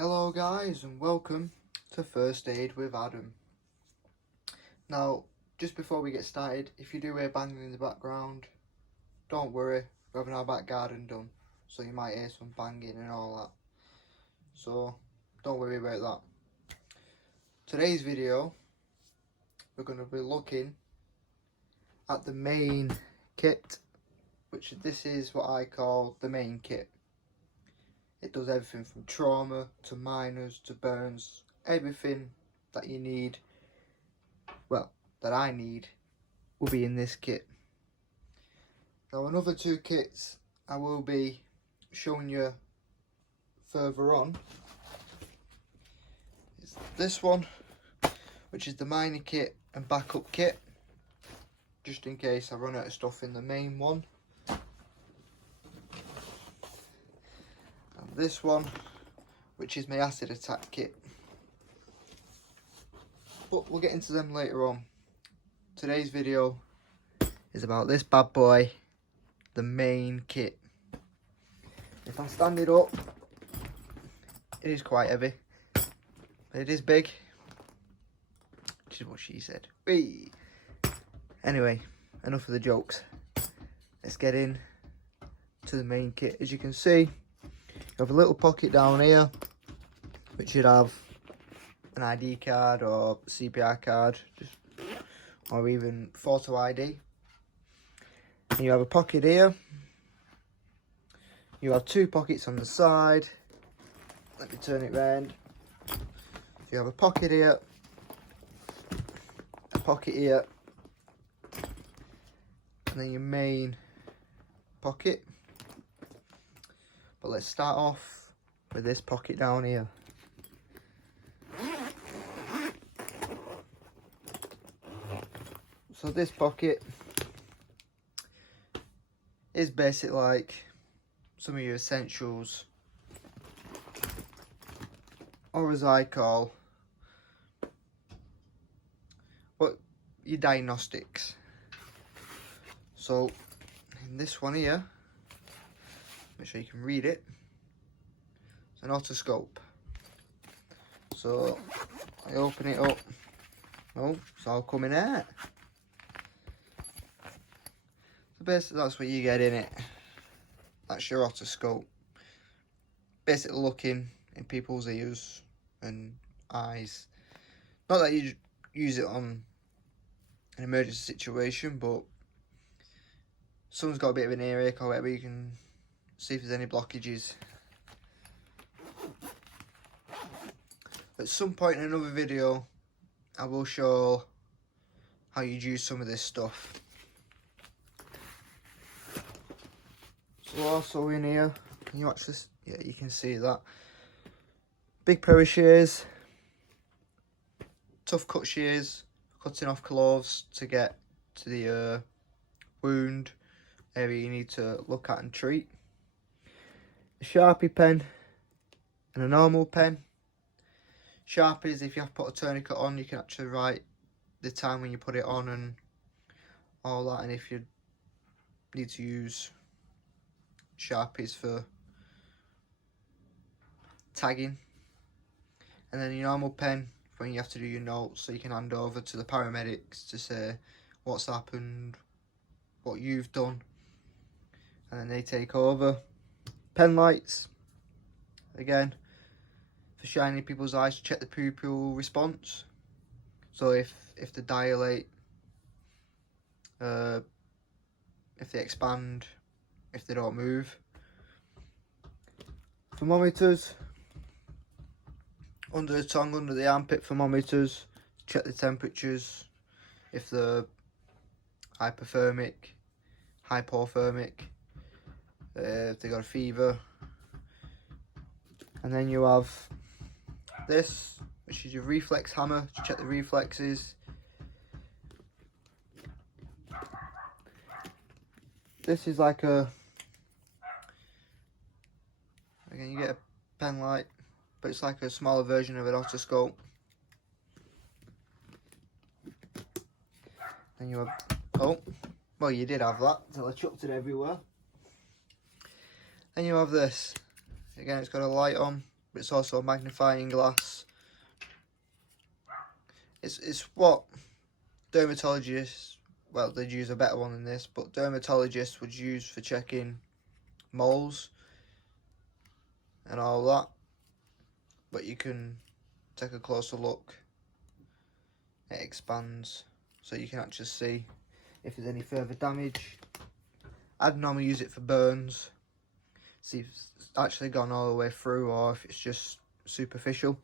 Hello guys and welcome to First Aid with Adam. Now, just before we get started, if you do hear banging in the background, don't worry, we're having our back garden done, so you might hear some banging and all that. So, don't worry about that. Today's video, we're going to be looking at the main kit, which this is what I call the main kit. It does everything from trauma to minors to burns, everything that you need, well, that I need, will be in this kit. Now another two kits I will be showing you further on is this one, which is the minor kit and backup kit, just in case I run out of stuff in the main one. This one, which is my acid attack kit, but we'll get into them later on. Today's video is about this bad boy, the main kit. If I stand it up, it is quite heavy, but it is big, which is what she said. Whee! Anyway, enough of the jokes. Let's get in to the main kit. As you can see, you have a little pocket down here, which should have an ID card or CPR card, or even photo ID. And you have a pocket here. You have two pockets on the side. Let me turn it round. You have a pocket here, a pocket here, and then your main pocket. But let's start off with this pocket down here. So this pocket is basically like some of your essentials, or as I call, your diagnostics. So in this one here, make sure you can read it. It's an otoscope. So I open it up. Oh, it's all coming out. So basically that's what you get in it. That's your otoscope. Basically looking in people's ears and eyes. Not that you use it on an emergency situation, but someone's got a bit of an earache or whatever, you can see if there's any blockages. At some point in another video, I will show how you'd use some of this stuff. So also in here, can you watch this? Yeah, you can see that. Big pair of shears, tough cut shears, cutting off cloves to get to the wound area you need to look at and treat. A Sharpie pen and a normal pen. Sharpies, if you have to put a tourniquet on, you can actually write the time when you put it on and all that, and if you need to use Sharpies for tagging. And then your normal pen when you have to do your notes, so you can hand over to the paramedics to say what's happened, what you've done, and then they take over. Pen lights, again, for shining people's eyes to check the pupil response. So if they dilate, if they expand, if they don't move. Thermometers, under the tongue, under the armpit thermometers, check the temperatures, if they're hypothermic, hypothermic, if they got a fever. And then you have this, which is your reflex hammer to check the reflexes. This is like again, you get a pen light, but it's like a smaller version of an otoscope. Then you have, oh, well, you did have that until I chucked it everywhere. Then you have this. Again, it's got a light on, but it's also a magnifying glass. It's what dermatologists, well, they'd use a better one than this, but dermatologists would use for checking moles and all that. But you can take a closer look. It expands so you can actually see if there's any further damage. I'd normally use it for burns, see if it's actually gone all the way through or if it's just superficial.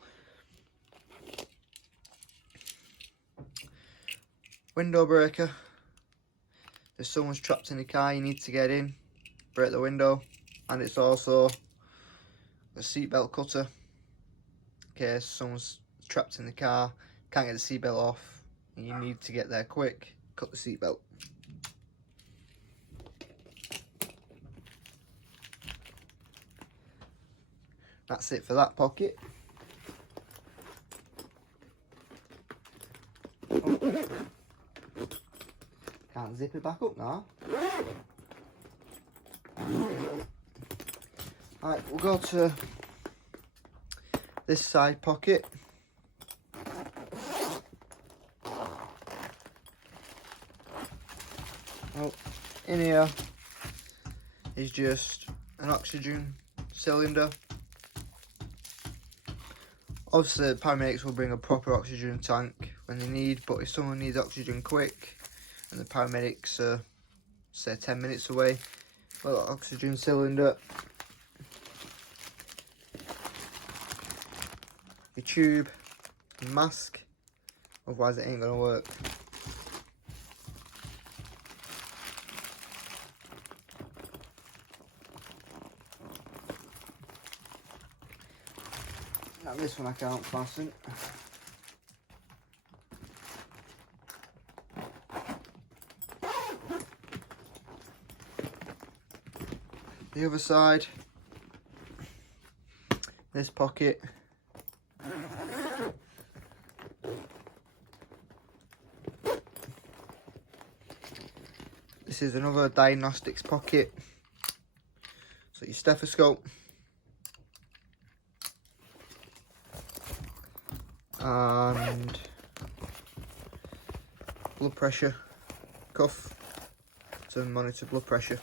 Window breaker. If someone's trapped in the car, you need to get in, break the window, and it's also a seatbelt cutter in case someone's trapped in the car, can't get the seatbelt off, and you need to get there quick, cut the seatbelt. That's it for that pocket. Oh. Can't zip it back up now. Right, we'll go to this side pocket. Well, in here is just an oxygen cylinder. Obviously, paramedics will bring a proper oxygen tank when they need, but if someone needs oxygen quick and the paramedics are, say, 10 minutes away, well, that oxygen cylinder, your tube, your mask, otherwise it ain't gonna work. Now this one I can't fasten. The other side, this pocket, this is another diagnostics pocket, so your stethoscope, and blood pressure cuff to monitor blood pressure.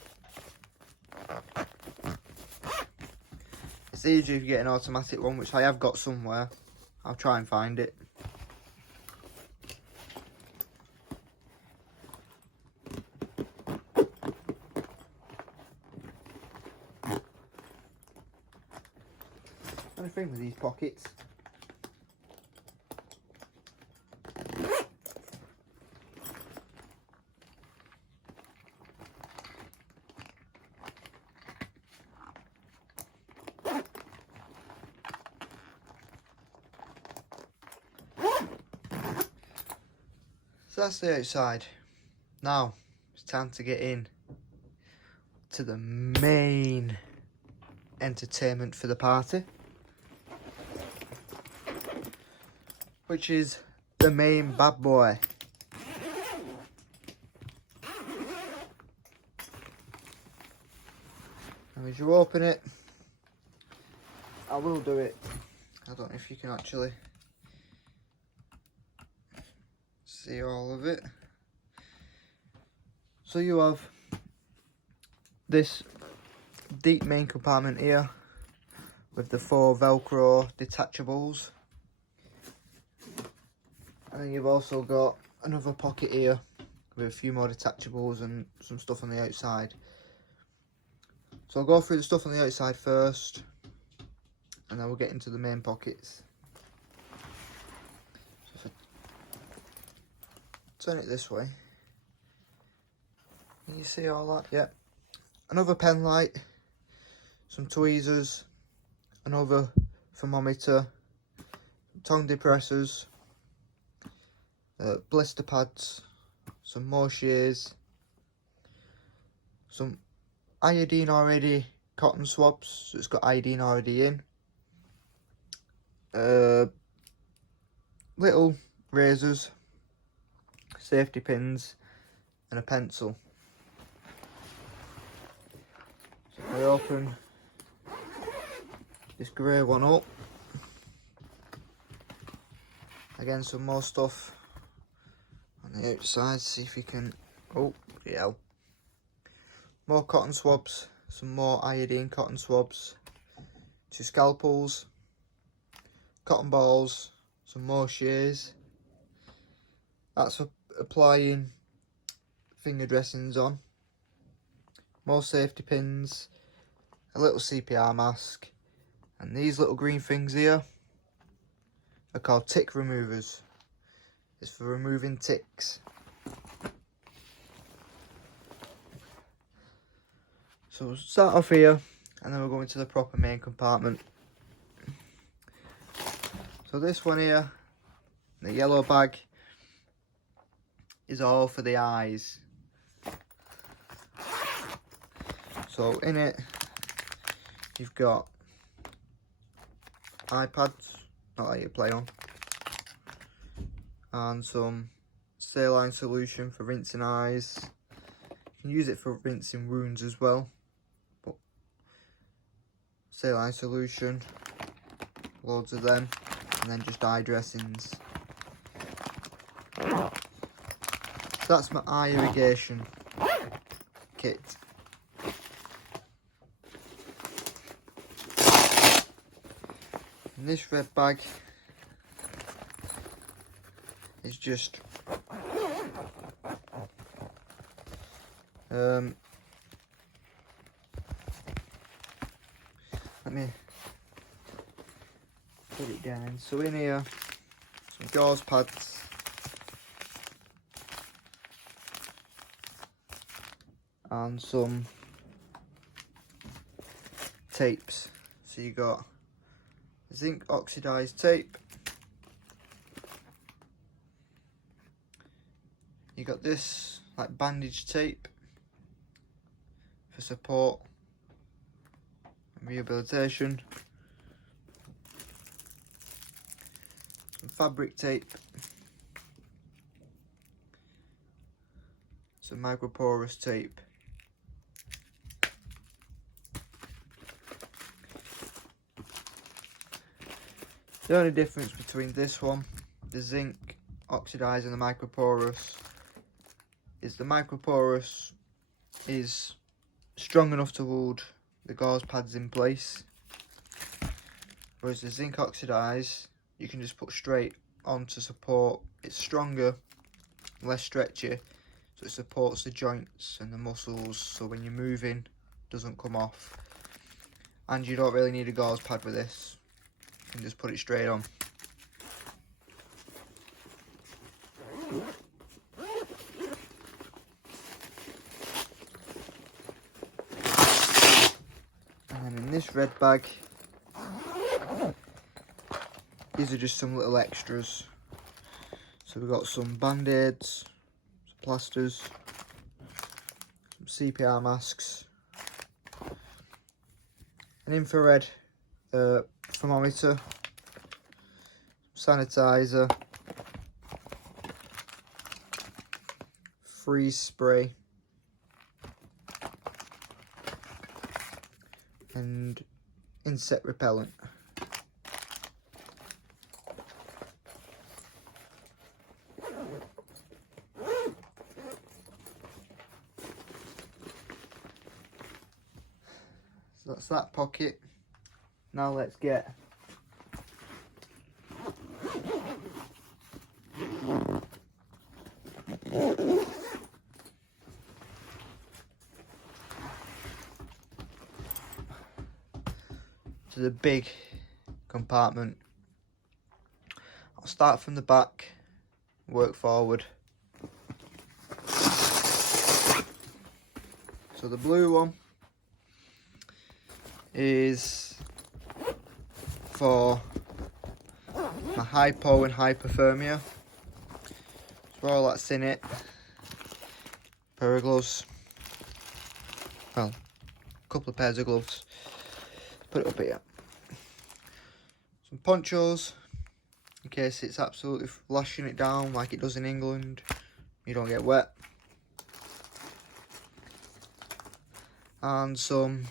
It's easier if you get an automatic one, which I have got somewhere. I'll try and find it. And the thing with these pockets, so that's the outside. Now it's time to get in to the main entertainment for the party, which is the main bad boy. And as you open it, I will do it. I don't know if you can actually see all of it. So you have this deep main compartment here with the 4 Velcro detachables, and then you've also got another pocket here with a few more detachables and some stuff on the outside. So I'll go through the stuff on the outside first, and then we'll get into the main pockets. So if I turn it this way, can you see all that? Yep. Another pen light, some tweezers, another thermometer, tongue depressors, blister pads, some more shears, some iodine already cotton swabs, so it's got iodine already in, little razors, safety pins, and a pencil. So if I open this grey one up. Again, some more stuff on the outside, see if we can, oh yeah, more cotton swabs, some more iodine cotton swabs, 2 scalpels, cotton balls, some more shears. That's for applying finger dressings on, more safety pins, a little CPR mask, and these little green things here are called tick removers. It's for removing ticks. So we'll start off here and then we'll go into the proper main compartment. So this one here, the yellow bag, is all for the eyes. So in it you've got iPads, not that you play on, and some saline solution for rinsing eyes. You can use it for rinsing wounds as well, but saline solution, loads of them, and then just eye dressings. So that's my eye irrigation kit. And this red bag is just let me put it down. So in here, some gauze pads, and some tapes. So you got zinc oxidized tape, you got this like bandage tape for support and rehabilitation, some fabric tape, some microporous tape. The only difference between this one, the zinc oxidized and the microporous, is the microporous is strong enough to hold the gauze pads in place, whereas the zinc oxidized you can just put straight on to support. It's stronger, less stretchy, so it supports the joints and the muscles, so when you're moving it doesn't come off. And you don't really need a gauze pad with this, you can just put it straight on. And then in this red bag, these are just some little extras. So we've got some band-aids, some plasters, some CPR masks, an infrared thermometer, sanitizer, freeze spray, and insect repellent. So that's that pocket. Now let's get to the big compartment. I'll start from the back, work forward. So the blue one is for my hypo and hypothermia. So all that's in it. Pair of gloves. Well, a couple of pairs of gloves. Put it up here. Some ponchos in case it's absolutely lashing it down like it does in England. You don't get wet. And some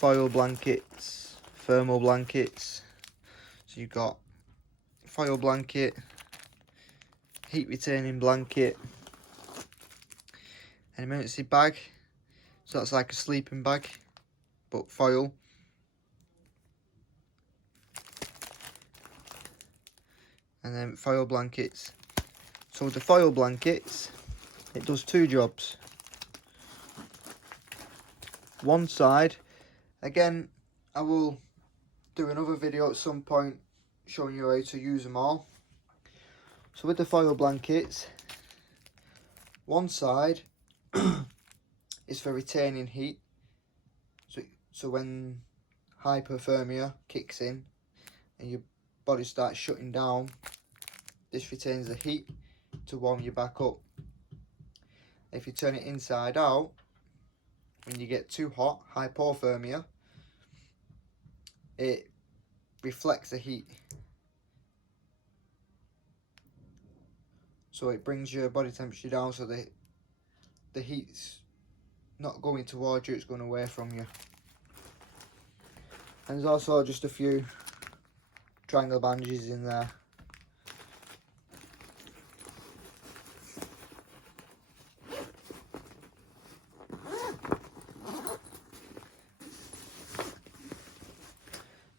foil blankets, thermal blankets. So you've got foil blanket, heat retaining blanket, an emergency bag. So that's like a sleeping bag, but foil. And then foil blankets. So with the foil blankets, it does two jobs. One side, again, I will do another video at some point showing you how to use them all. So with the foil blankets, one side is for retaining heat. So when hypothermia kicks in and your body starts shutting down, this retains the heat to warm you back up. If you turn it inside out, when you get too hot, hypothermia, it reflects the heat. So it brings your body temperature down, so the heat's not going towards you, it's going away from you. And there's also just a few triangle bandages in there.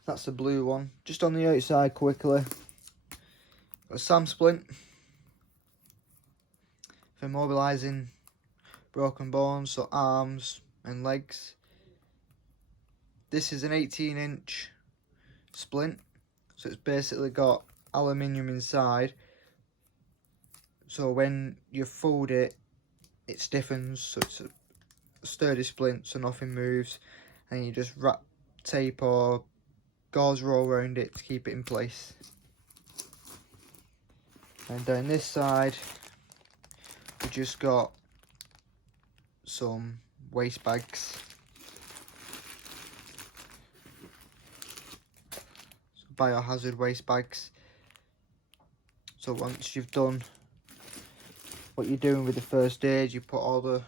That's the blue one. Just on the outside quickly, got a SAM splint for immobilising broken bones, so arms and legs. This is an 18-inch splint, so it's basically got aluminium inside, so when you fold it, it stiffens, so it's a sturdy splint, so nothing moves, and you just wrap tape or gauze roll around it to keep it in place. And down this side, we just got some waste bags. So biohazard waste bags. So once you've done what you're doing with the first aid, you put all the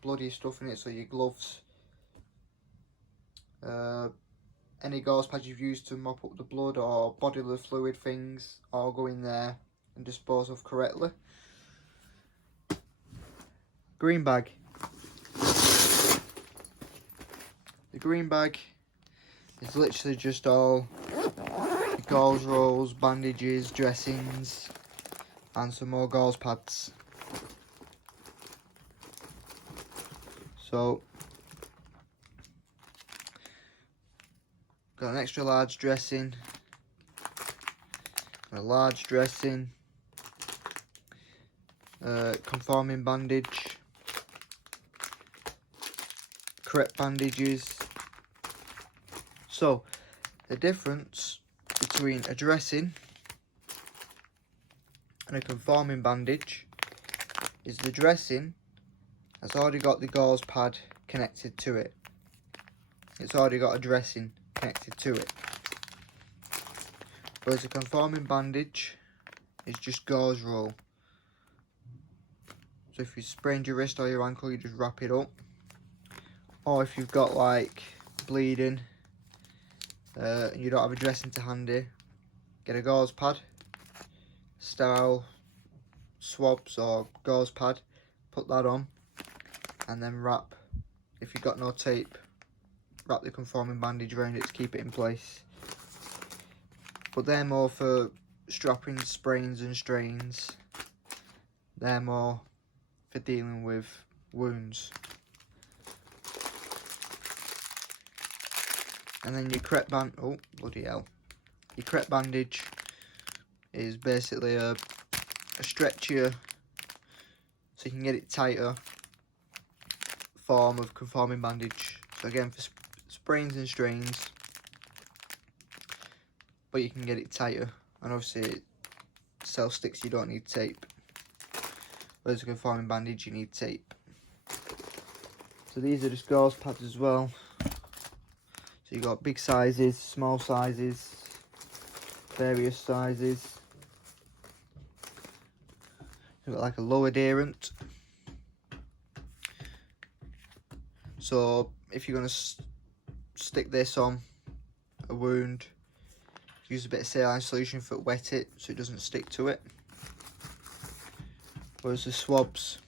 bloody stuff in it, so your gloves, any gauze pads you've used to mop up the blood or bodily fluid things, all go in there and dispose of correctly. Green bag. The green bag is literally just all your gauze rolls, bandages, dressings, and some more gauze pads. So, got an extra large dressing, a large dressing, conforming bandage, correct bandages. So the difference between a dressing and a conforming bandage is the dressing has already got the gauze pad connected to it. It's already got a dressing connected to it. Whereas a conforming bandage is just gauze roll. So if you sprained your wrist or your ankle, you just wrap it up. Or if you've got like bleeding and you don't have a dressing to handy, get a gauze pad, sterile swabs or gauze pad, put that on, and then wrap, if you've got no tape, wrap the conforming bandage around it to keep it in place. But they're more for strapping sprains and strains. They're more for dealing with wounds. And then your correct oh bloody hell. Your correct bandage is basically a stretchier, so you can get it tighter, form of conforming bandage. So again, for sprains and strains, but you can get it tighter, and obviously it self-sticks, you don't need tape. Whereas a conforming bandage, you need tape. So these are just gauze pads as well. So you've got big sizes, small sizes, various sizes. You've got like a low adherent. So if you're going to stick this on a wound. Use a bit of saline solution to wet it so it doesn't stick to it. Whereas the swabs,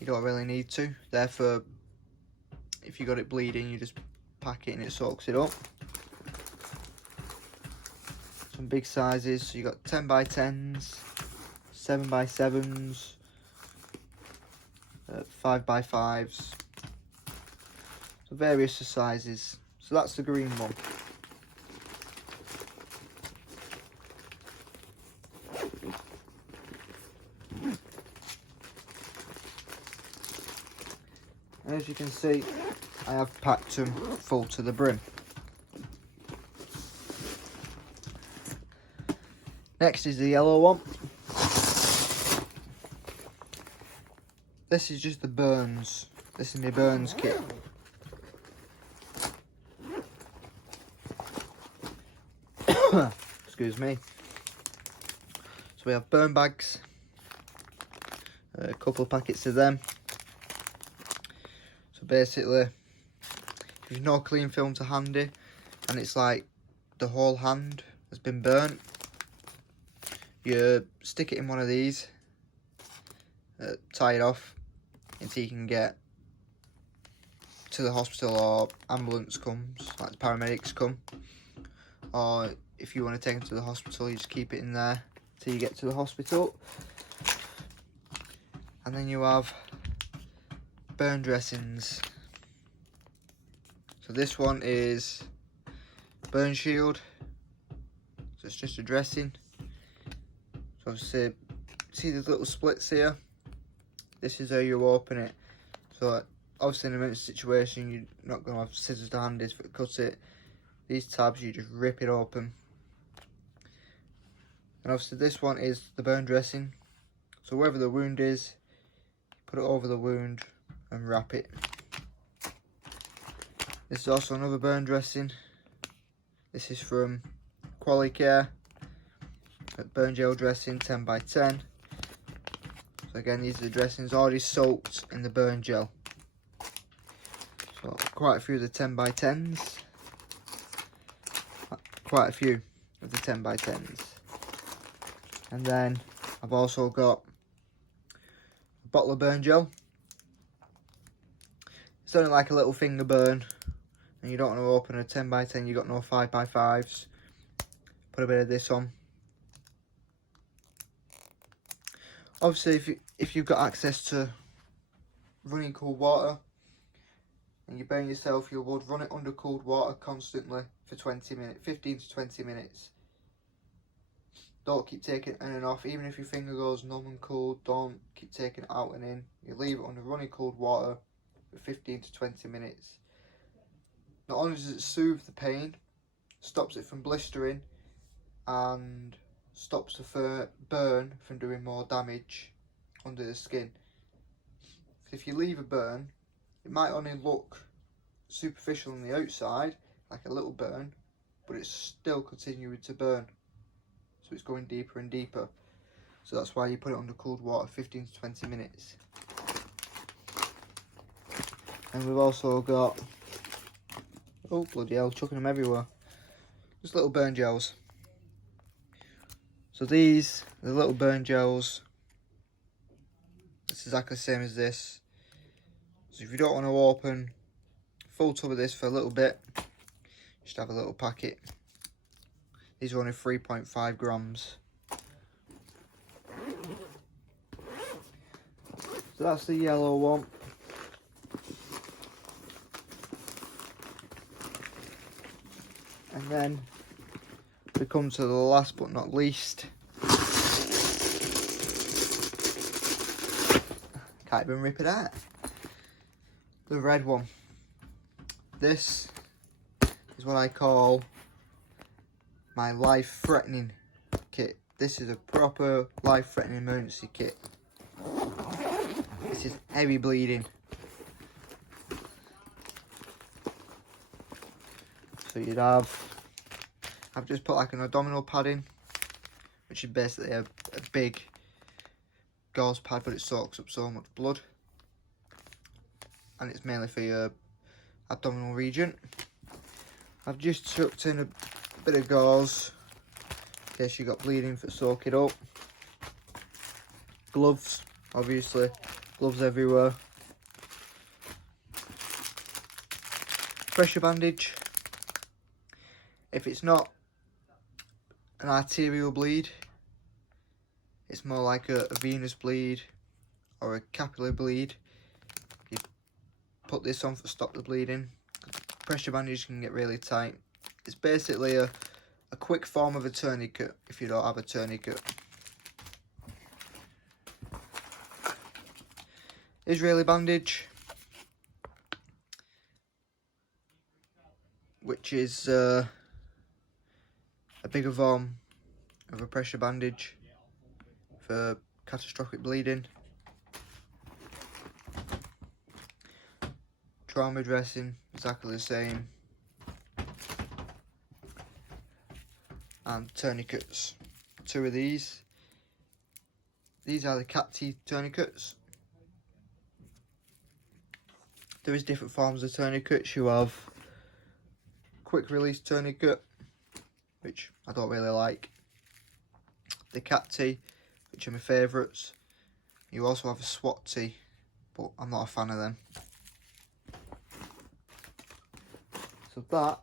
you don't really need to. Therefore, if you got it bleeding, you just pack it and it soaks it up. Some big sizes, so you got 10x10s, 7x7s, 5x5s, so various sizes. So that's the green one. And as you can see, I have packed them full to the brim. Next is the yellow one. This is just the burns. This is my burns kit. Excuse me. So we have burn bags, a couple of packets of them. So basically, if you've no clean film to handy and it's like the whole hand has been burnt, you stick it in one of these, tie it off until you can get to the hospital or ambulance comes, like the paramedics come. Or if you want to take them to the hospital, you just keep it in there till you get to the hospital. And then you have burn dressings. So this one is burn shield. So it's just a dressing. So obviously, see the little splits here? This is how you open it. So obviously in an emergency situation, you're not going to have scissors to hand to cut it. These tabs, you just rip it open. And obviously this one is the burn dressing. So wherever the wound is, put it over the wound and wrap it. This is also another burn dressing. This is from Qualicare. Burn gel dressing, 10x10. So again, these are the dressings already soaked in the burn gel. So quite a few of the 10x10s. Quite a few of the 10x10s. And then I've also got a bottle of burn gel. It's only like a little finger burn, and you don't want to open a 10x10, you've got no 5x5s. Put a bit of this on. Obviously, if you've got access to running cold water and you burn yourself, you would run it under cold water constantly for 20 minutes, 15 to 20 minutes. Don't keep taking it in and off. Even if your finger goes numb and cold, don't keep taking it out and in. You leave it under running cold water for 15 to 20 minutes. Not only does it soothe the pain, stops it from blistering, and stops the burn from doing more damage under the skin. If you leave a burn, it might only look superficial on the outside, like a little burn, but it's still continuing to burn. So it's going deeper and deeper. So that's why you put it under cold water 15 to 20 minutes. And we've also got, oh bloody hell, chucking them everywhere. Just little burn gels. So these, the little burn gels, it's exactly the same as this. So if you don't want to open a full tub of this for a little bit, just have a little packet. These are only 3.5 grams. So that's the yellow one. And then we come to the last but not least. Can't even rip it out. The red one. This is what I call my life-threatening kit. This is a proper life-threatening emergency kit. This is heavy bleeding. So you'd have, I've just put like an abdominal pad in, which is basically a big gauze pad, but it soaks up so much blood. And it's mainly for your abdominal region. I've just tucked in a bit of gauze in case you got bleeding for soak it up. Gloves, obviously, gloves everywhere. Pressure bandage. If it's not an arterial bleed, it's more like a venous bleed or a capillary bleed, you put this on to stop the bleeding. Pressure bandage can get really tight. It's basically a quick form of a tourniquet if you don't have a tourniquet. Israeli bandage, which is a bigger form of a pressure bandage for catastrophic bleeding. Trauma dressing, exactly the same. And tourniquets, 2 of these. These are the CAT-T tourniquets. There is different forms of tourniquets. You have quick release tourniquet, which I don't really like. The CAT-T, which are my favourites. You also have a SWAT-T, but I'm not a fan of them. So that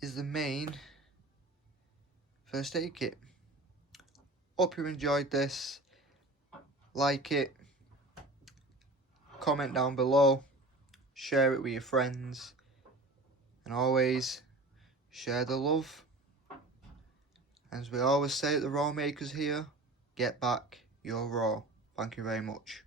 is the main first aid kit. Hope you enjoyed this. Like it, comment down below, share it with your friends, and always share the love. As we always say at the Raw Makers here, get back your raw. Thank you very much.